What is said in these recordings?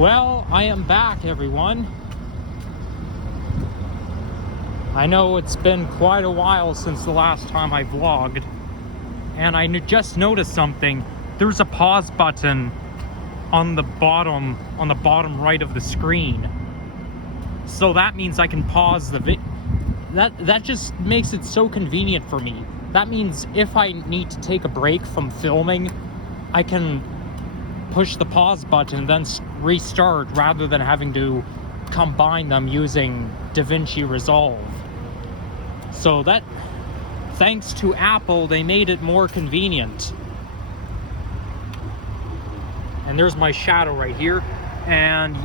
Well, I am back, everyone. I know it's been quite a while since the last time I vlogged, and I just noticed something. There's a pause button on the bottom right of the screen. So that means I can pause the video. That just makes it so convenient for me. That means if I need to take a break from filming, I can push the pause button and then restart rather than having to combine them using DaVinci Resolve. So that, thanks to Apple, they made it more convenient. And there's my shadow right here. And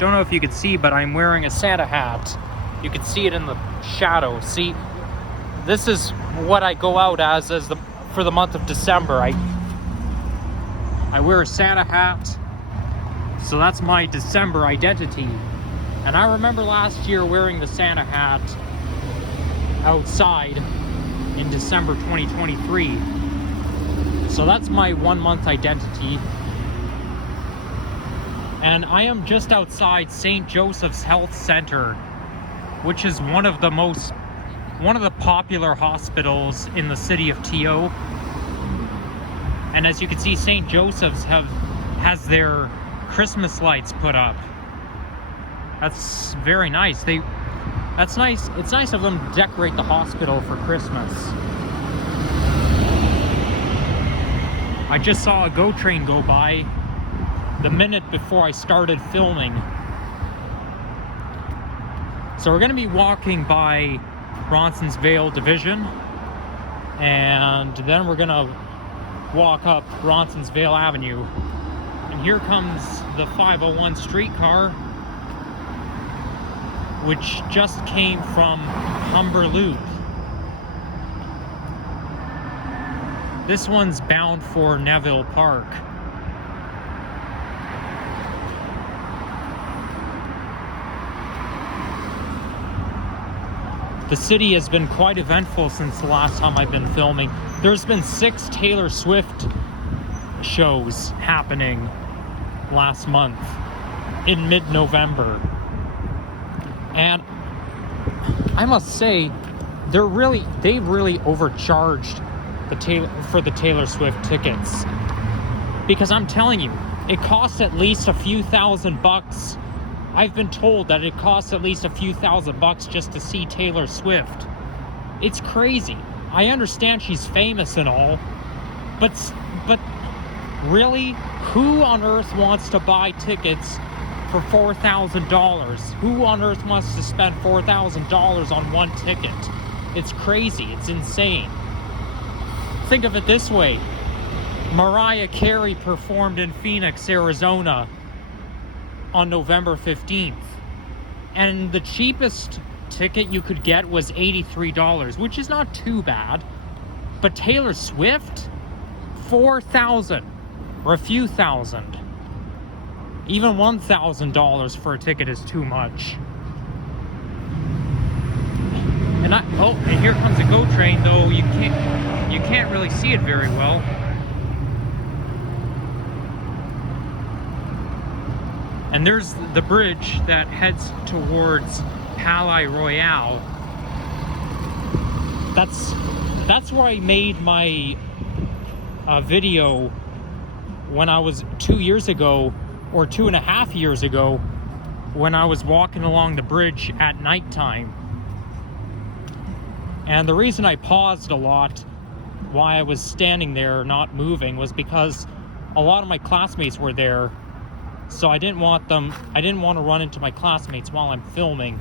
don't know if you could see, but I'm wearing a Santa hat. You can see it in the shadow. See, this is what I go out as for the month of December. I wear a Santa hat, so that's my December identity. And I remember last year wearing the Santa hat outside in December 2023. So that's my 1 month identity. And I am just outside St. Joseph's Health Center, which is one of the popular hospitals in the city of TO. And as you can see, St. Joseph's has their Christmas lights put up. That's very nice. That's nice. It's nice of them to decorate the hospital for Christmas. I just saw a GO train go by the minute before I started filming. So we're going to be walking by Roncesvalles Division, and then we're going to walk up Roncesvalles Avenue. And here comes the 501 streetcar, which just came from Humber Loop. This one's bound for Neville Park. The city has been quite eventful since the last time I've been filming. There's been 6 Taylor Swift shows happening last month in mid-November. And I must say, they've really overcharged for the Taylor Swift tickets. Because I'm telling you, it costs at least a few $1,000. I've been told that it costs at least a few $1,000 just to see Taylor Swift. It's crazy. I understand she's famous and all, but really, who on earth wants to buy tickets for $4,000? Who on earth wants to spend $4,000 on one ticket? It's crazy. It's insane. Think of it this way. Mariah Carey performed in Phoenix, Arizona on November 15th. And the cheapest ticket you could get was $83, which is not too bad. But Taylor Swift? $4,000 or a few thousand. Even $1,000 for a ticket is too much. And here comes a GO train, though you can't really see it very well. And there's the bridge that heads towards Palais Royal. That's where I made my video when I was 2 years ago, or 2.5 years ago, when I was walking along the bridge at nighttime. And the reason I paused a lot while I was standing there not moving was because a lot of my classmates were there. So I didn't want to run into my classmates while I'm filming.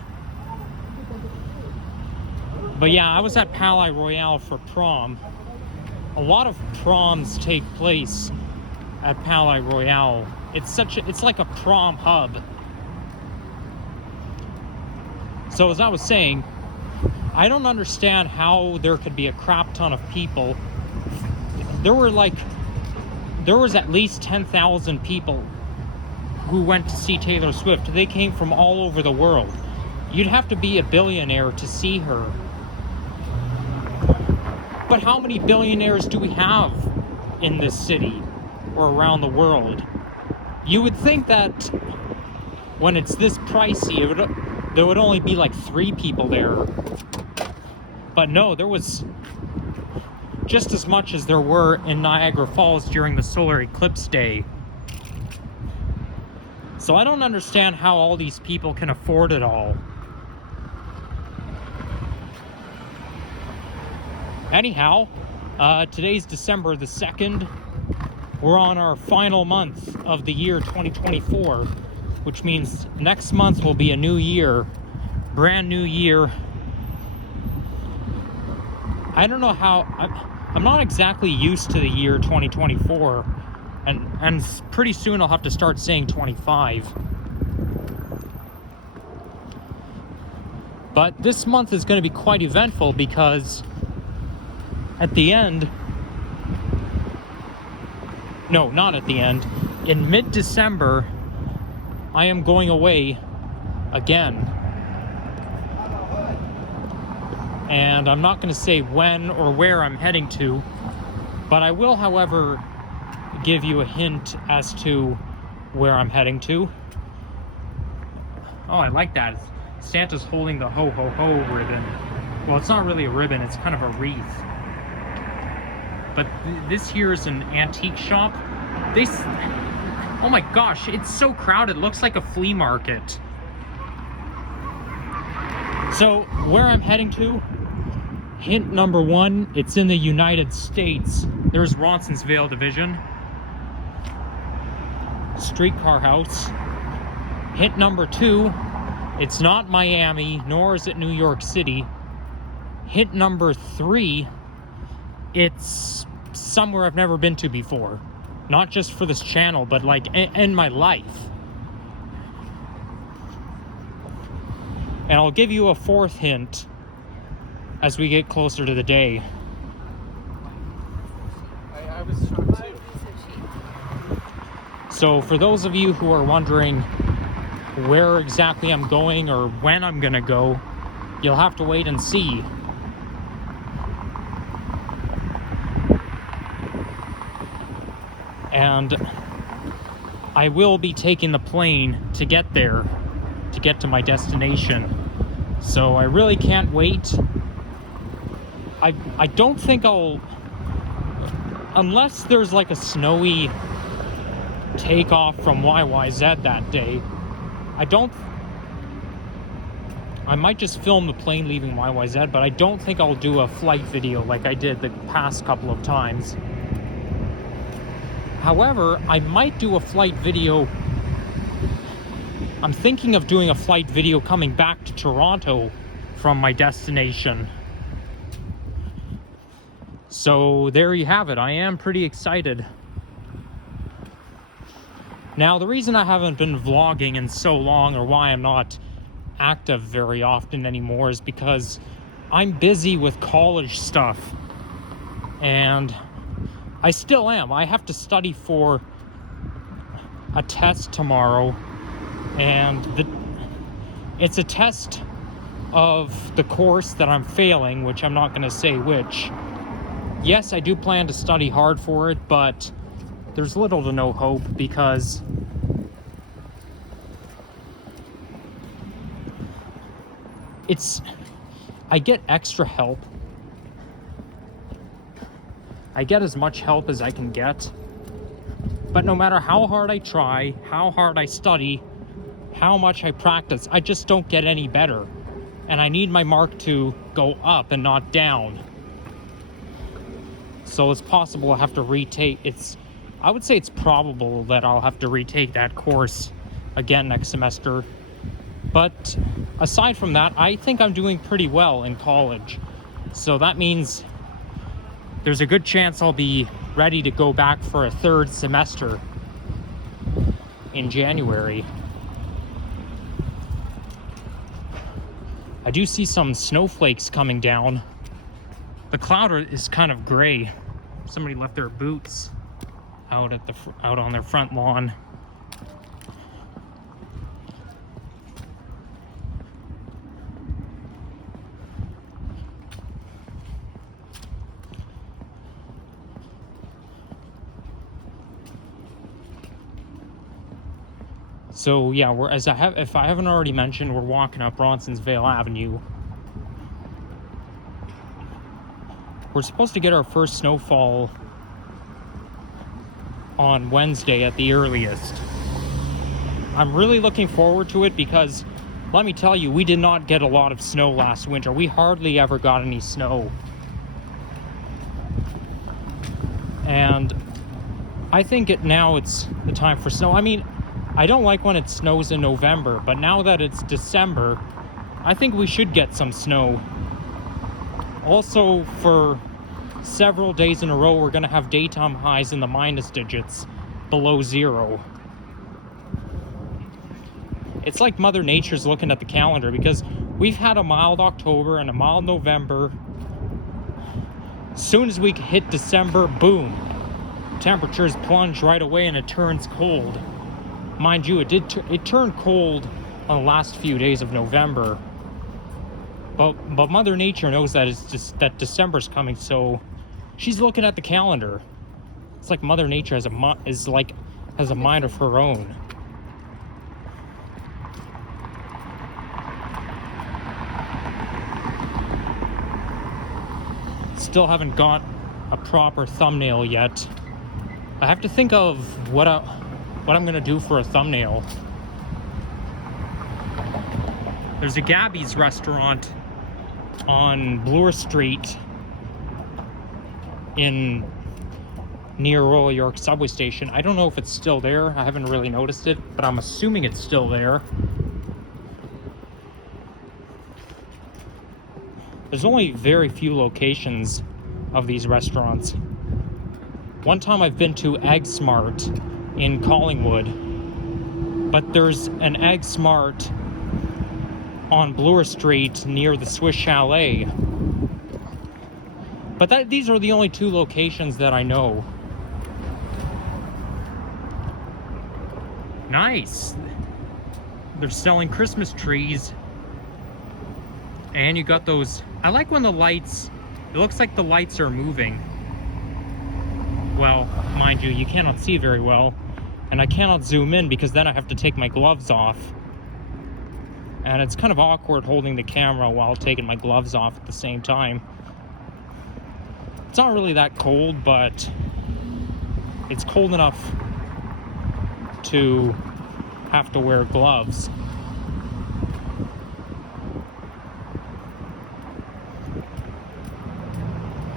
But yeah, I was at Palais Royal for prom. A lot of proms take place at Palais Royal. It's like a prom hub. So as I was saying, I don't understand how there could be a crap ton of people. There was at least 10,000 people who went to see Taylor Swift. They came from all over the world. You'd have to be a billionaire to see her. But how many billionaires do we have in this city or around the world? You would think that when it's this pricey, there would only be like 3 people there. But no, there was just as much as there were in Niagara Falls during the solar eclipse day. So I don't understand how all these people can afford it all. Anyhow, today's December the 2nd. We're on our final month of the year 2024, which means next month will be a new year, brand new year. I don't know how, I'm not exactly used to the year 2024, and pretty soon I'll have to start saying 25. But this month is going to be quite eventful because at the end, no, not at the end, in mid-December, I am going away again. And I'm not going to say when or where I'm heading to, but I will, however, give you a hint as to where I'm heading to. Oh, I like that. Santa's holding the ho-ho-ho ribbon. Well, it's not really a ribbon, it's kind of a wreath. But this here is an antique shop. Oh my gosh, it's so crowded. It looks like a flea market. So, where I'm heading to, hint number 1, it's in the United States. There's Roncesvalles Division. Streetcar house. Hint number 2, it's not Miami, nor is it New York City. Hint number 3, it's somewhere I've never been to before. Not just for this channel, but like in my life. And I'll give you a 4th hint as we get closer to the day. I was shocked too. So for those of you who are wondering where exactly I'm going or when I'm gonna go, you'll have to wait and see. And I will be taking the plane to get there, to get to my destination. So I really can't wait. I don't think I'll, unless there's like a snowy takeoff from YYZ that day, I might just film the plane leaving YYZ, but I don't think I'll do a flight video like I did the past couple of times. However, I might do a flight video. I'm thinking of doing a flight video coming back to Toronto from my destination. So there you have it. I am pretty excited. Now, the reason I haven't been vlogging in so long, or why I'm not active very often anymore, is because I'm busy with college stuff. And I still am. I have to study for a test tomorrow, and it's a test of the course that I'm failing, which I'm not going to say which. Yes, I do plan to study hard for it, but there's little to no hope because I get extra help. I get as much help as I can get, but no matter how hard I try, how hard I study, how much I practice, I just don't get any better. And I need my mark to go up and not down. So it's possible I have to retake, I would say it's probable that I'll have to retake that course again next semester. But aside from that, I think I'm doing pretty well in college. So that means there's a good chance I'll be ready to go back for a 3rd semester in January. I do see some snowflakes coming down. The cloud is kind of gray. Somebody left their boots out on their front lawn. So yeah, if I haven't already mentioned, we're walking up Roncesvalles Avenue. We're supposed to get our first snowfall on Wednesday at the earliest. I'm really looking forward to it because, let me tell you, we did not get a lot of snow last winter. We hardly ever got any snow. And I think now it's the time for snow. I mean, I don't like when it snows in November, but now that it's December, I think we should get some snow. Also, for several days in a row, we're going to have daytime highs in the minus digits, below zero. It's like Mother Nature's looking at the calendar, because we've had a mild October and a mild November. As soon as we hit December, boom, temperatures plunge right away and it turns cold. Mind you, it turned cold on the last few days of November. But Mother Nature knows that it's just that December's coming, so she's looking at the calendar. It's like Mother Nature has a mind of her own. Still haven't got a proper thumbnail yet. I have to think of what I'm gonna do for a thumbnail. There's a Gabby's restaurant on Bloor Street near Royal York subway station. I don't know if it's still there. I haven't really noticed it, but I'm assuming it's still there. There's only very few locations of these restaurants. One time I've been to Egg Smart in Collingwood, but there's an Egg Smart on Bloor Street near the Swiss Chalet. But these are the only two locations that I know. Nice. They're selling Christmas trees. And you got those, I like when the lights, it looks like the lights are moving. Well, mind you, you cannot see very well. And I cannot zoom in because then I have to take my gloves off. And it's kind of awkward holding the camera while taking my gloves off at the same time. It's not really that cold, but it's cold enough to have to wear gloves.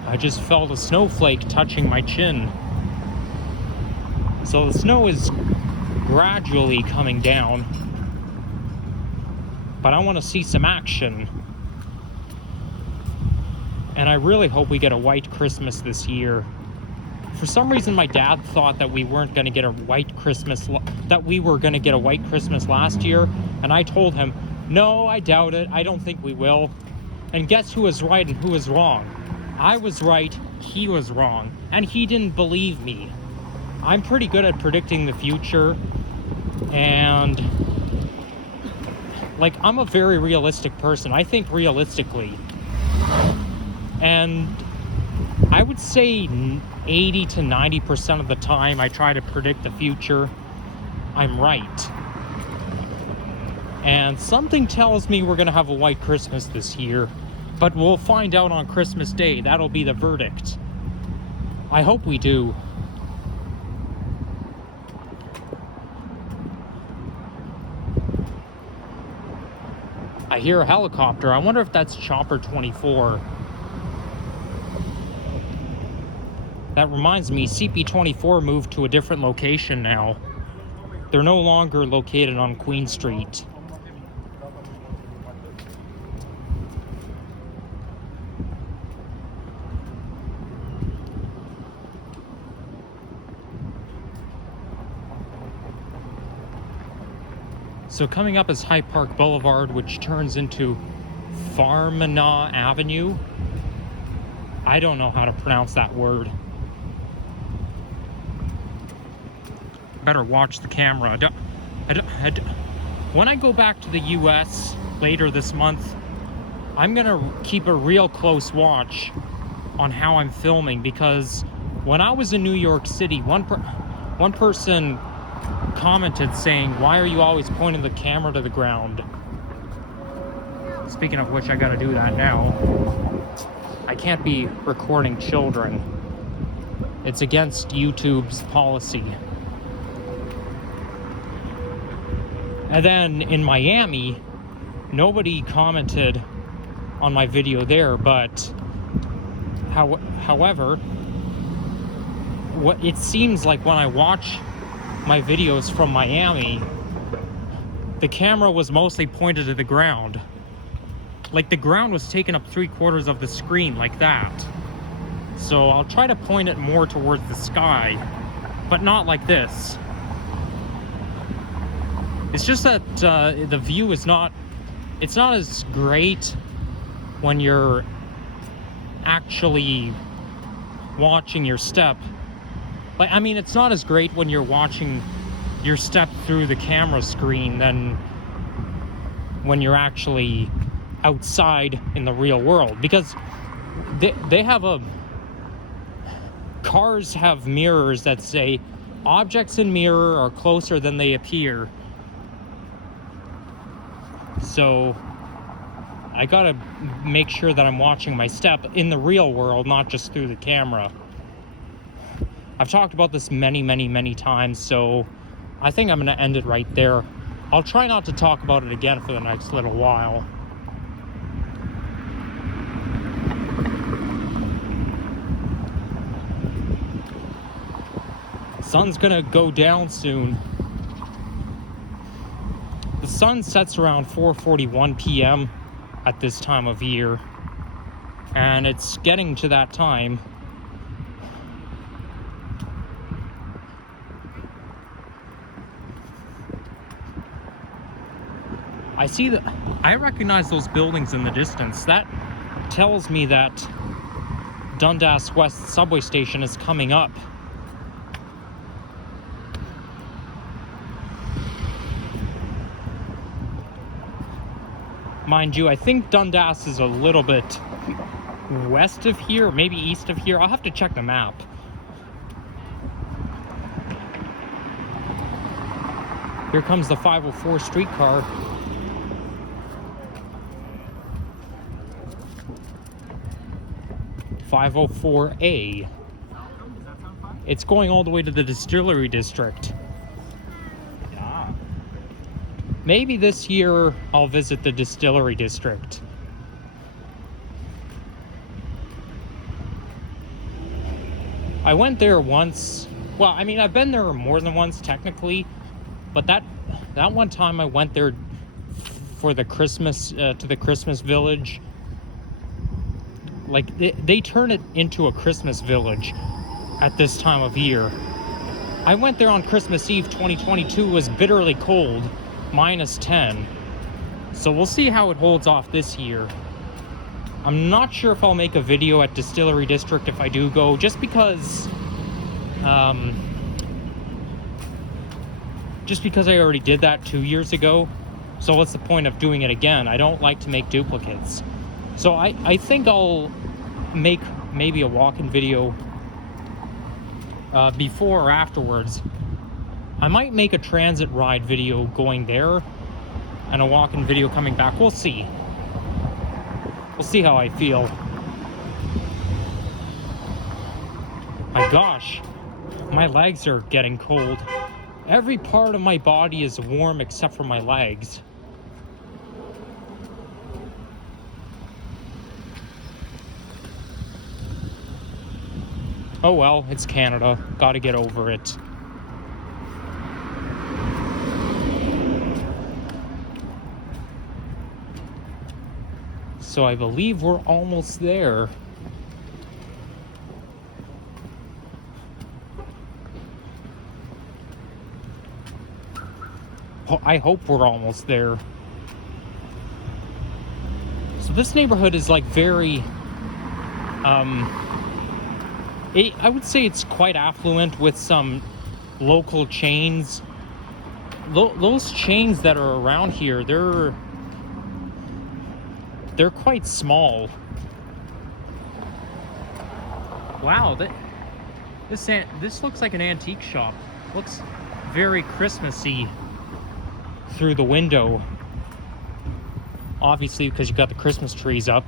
I just felt a snowflake touching my chin. So the snow is gradually coming down. But I want to see some action. And I really hope we get a white Christmas this year. For some reason, my dad thought that we weren't going to get a white Christmas, that we were going to get a white Christmas last year. And I told him, no, I doubt it. I don't think we will. And guess who was right and who was wrong? I was right, he was wrong. And he didn't believe me. I'm pretty good at predicting the future. And like, I'm a very realistic person. I think realistically. And I would say 80 to 90% of the time I try to predict the future, I'm right. And something tells me we're going to have a white Christmas this year. But we'll find out on Christmas Day. That'll be the verdict. I hope we do. I hear a helicopter. I wonder if that's Chopper 24. That reminds me, CP24 moved to a different location now. They're no longer located on Queen Street. So coming up is High Park Boulevard, which turns into Farmina Avenue. I don't know how to pronounce that word. Better watch the camera. When I go back to the US later this month, I'm gonna keep a real close watch on how I'm filming, because when I was in New York City, one person commented saying, "Why are you always pointing the camera to the ground?" Speaking of which, I gotta do that now. I can't be recording children. It's against YouTube's policy. And then in Miami, nobody commented on my video there, but however, what it seems like when I watch my videos from Miami, the camera was mostly pointed to the ground. Like the ground was taking up 3/4 of the screen like that. So I'll try to point it more towards the sky, but not like this. It's just that the view is it's not as great when you're actually watching your step. Like, I mean, it's not as great when you're watching your step through the camera screen than when you're actually outside in the real world, because they have cars have mirrors that say objects in mirror are closer than they appear. So I gotta make sure that I'm watching my step in the real world, not just through the camera. I've talked about this many times, so I think I'm gonna end it right there. I'll try not to talk about it again for the next little while. Sun's gonna go down soon. The sun sets around 4:41 p.m. at this time of year, and it's getting to that time. I recognize those buildings in the distance. That tells me that Dundas West subway station is coming up. Mind you, I think Dundas is a little bit west of here, maybe east of here. I'll have to check the map. Here comes the 504 streetcar. (504A). It's going all the way to the Distillery District. Maybe this year I'll visit the Distillery District. I went there once. Well, I mean, I've been there more than once technically, but that one time I went there for the Christmas to the Christmas village. Like they turn it into a Christmas village at this time of year. I went there on Christmas Eve 2022. It was bitterly cold. -10. So we'll see how it holds off this year. I'm not sure if I'll make a video at Distillery District if I do go, just because I already did that 2 years ago. So what's the point of doing it again? I don't like to make duplicates. So I think I'll make maybe a walk-in video before or afterwards. I might make a transit ride video going there and a walk-in video coming back. We'll see. We'll see how I feel. My gosh, my legs are getting cold. Every part of my body is warm except for my legs. Oh well, it's Canada. Gotta get over it. So I believe we're almost there. I hope we're almost there. So this neighborhood is like very, I would say it's quite affluent with some local chains. Those chains that are around here, they're quite small. Wow, this looks like an antique shop. Looks very Christmassy through the window. Obviously, because you got the Christmas trees up.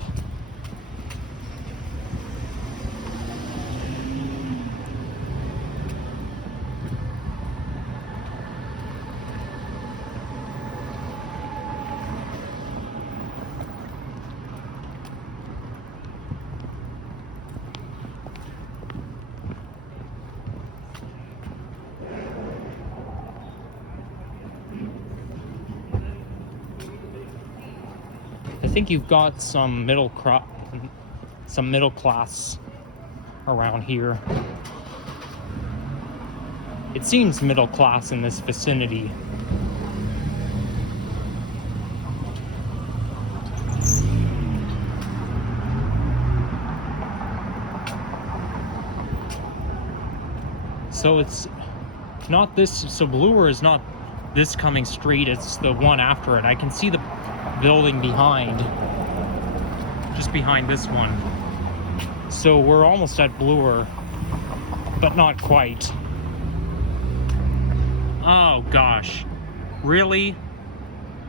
I think you've got some middle class around here. It seems middle class in this vicinity. So it's not this, so Bloor is not this coming straight, it's the one after it. I can see the building behind, just behind this one. So we're almost at Bloor, but not quite. Oh gosh, really?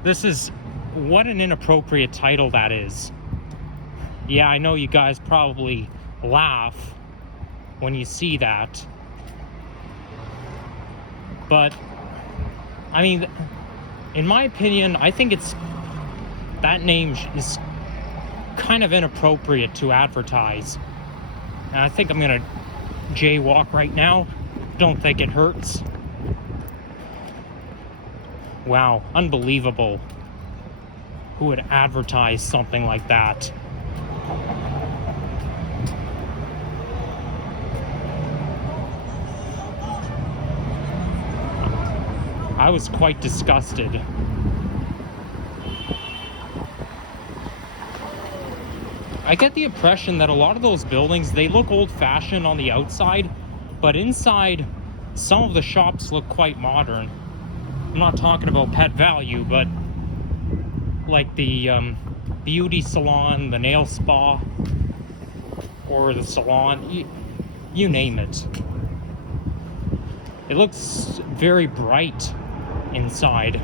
This is, what an inappropriate title that is. Yeah, I know you guys probably laugh when you see that, but I mean, in my opinion, I think that name is kind of inappropriate to advertise. And I think I'm gonna jaywalk right now. Don't think it hurts. Wow, unbelievable. Who would advertise something like that? I was quite disgusted. I get the impression that a lot of those buildings, they look old-fashioned on the outside, but inside, some of the shops look quite modern. I'm not talking about Pet Value, but like the beauty salon, the nail spa, or the salon, you name it. It looks very bright inside.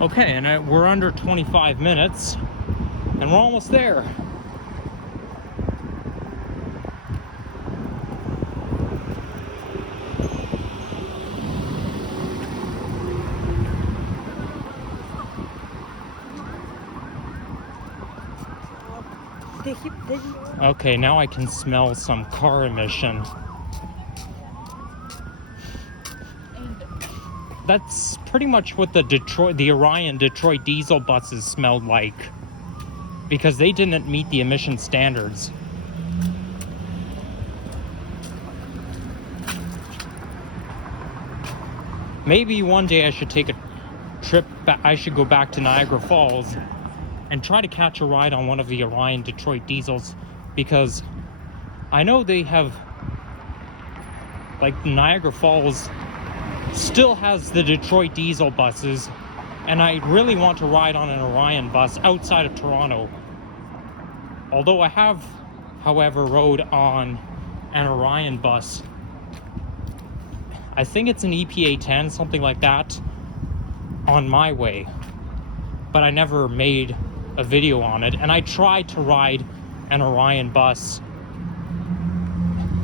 Okay, and we're under 25 minutes, and we're almost there. Okay, now I can smell some car emission. That's pretty much what the Orion Detroit diesel buses smelled like, because they didn't meet the emission standards. Maybe one day I should take a trip back. I should go back to Niagara Falls and try to catch a ride on one of the Orion Detroit diesels, because I know they have, like, Niagara Falls still has the Detroit diesel buses, and I really want to ride on an Orion bus outside of Toronto. Although I have, however, rode on an Orion bus. I think it's an EPA 10, something like that, on my way. But I never made a video on it, and I tried to ride an Orion bus,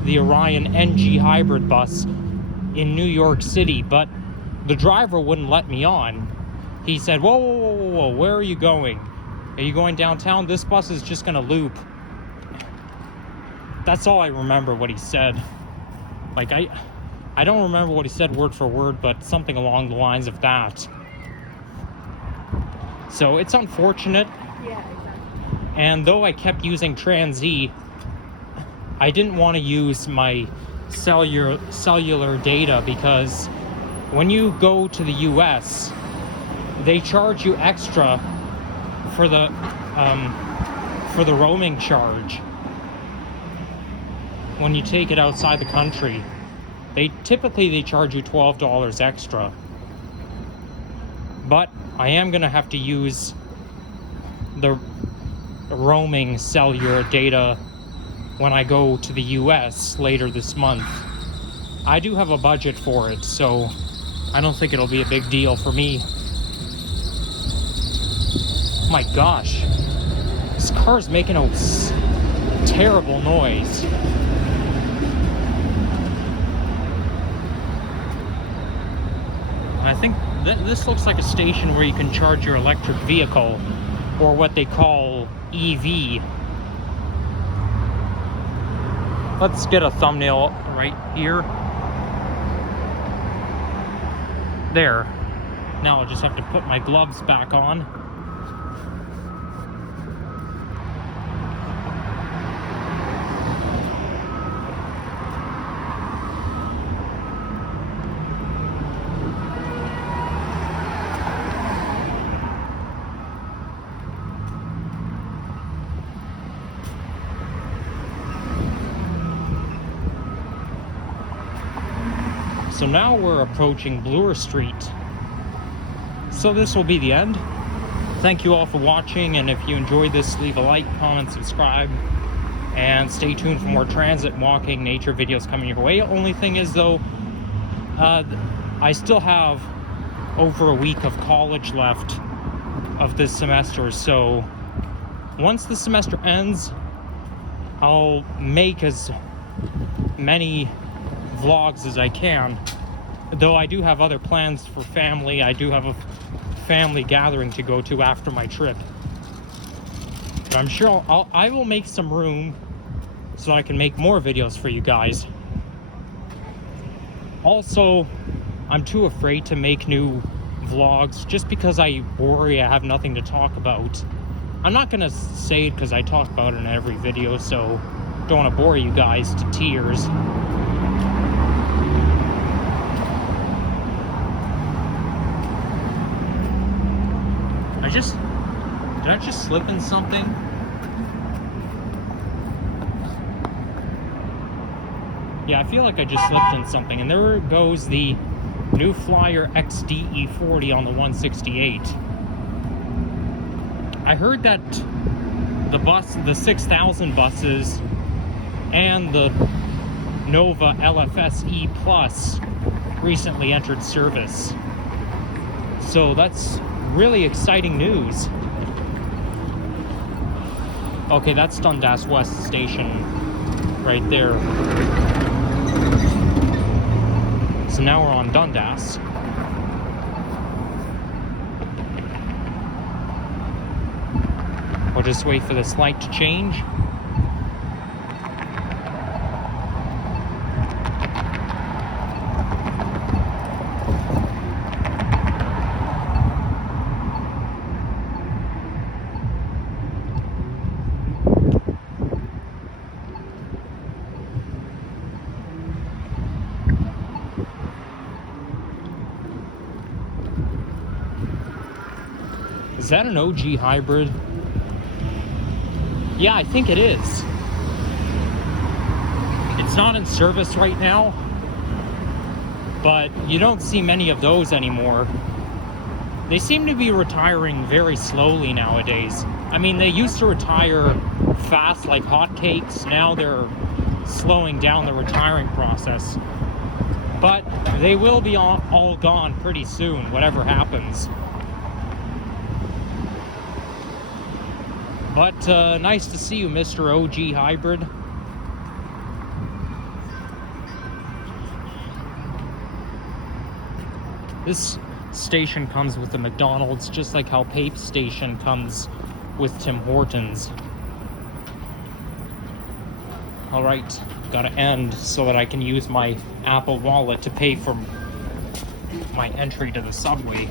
the Orion NG hybrid bus, in New York City, but the driver wouldn't let me on. He said, whoa, whoa, whoa, whoa, whoa, where are you going? Are you going downtown? This bus is just gonna loop. That's all I remember what he said. Like, I don't remember what he said word for word, but something along the lines of that. So it's unfortunate. Yeah, exactly. And though I kept using Trans-E, I didn't want to use my cellular data, because when you go to the US, they charge you extra for the roaming charge when you take it outside the country. They typically charge you $12 extra, but I am gonna have to use roaming cellular data when I go to the US later this month. I do have a budget for it, so I don't think it'll be a big deal for me. My gosh, this car's making a terrible noise. I think this looks like a station where you can charge your electric vehicle, or what they call EV. Let's get a thumbnail right here. There. Now I'll just have to put my gloves back on. So now we're approaching Bloor Street. So this will be the end. Thank you all for watching, and if you enjoyed this, leave a like, comment, subscribe, and stay tuned for more transit, walking, nature videos coming your way. Only thing is though, I still have over a week of college left of this semester, so once the semester ends, I'll make as many vlogs as I can, though I do have other plans for family. I do have a family gathering to go to after my trip, but I'm sure I will make some room so I can make more videos for you guys. Also, I'm too afraid to make new vlogs just because I worry I have nothing to talk about. I'm not gonna say it because I talk about it in every video, so don't want to bore you guys to tears. Did I just slip in something? Yeah, I feel like I just slipped in something. And there goes the New Flyer XDE40 on the 168. I heard that the 6000 buses and the Nova LFSE Plus recently entered service. So that's really exciting news. Okay, that's Dundas West Station right there. So now we're on Dundas. We'll just wait for this light to change. Is that an OG hybrid? Yeah, I think it is. It's not in service right now, but you don't see many of those anymore. They seem to be retiring very slowly nowadays. I mean, they used to retire fast like hotcakes. Now they're slowing down the retiring process. But they will be all gone pretty soon, whatever happens. But nice to see you, Mr. OG Hybrid. This station comes with the McDonald's, just like how Pape Station comes with Tim Hortons. Alright, gotta end so that I can use my Apple Wallet to pay for my entry to the subway.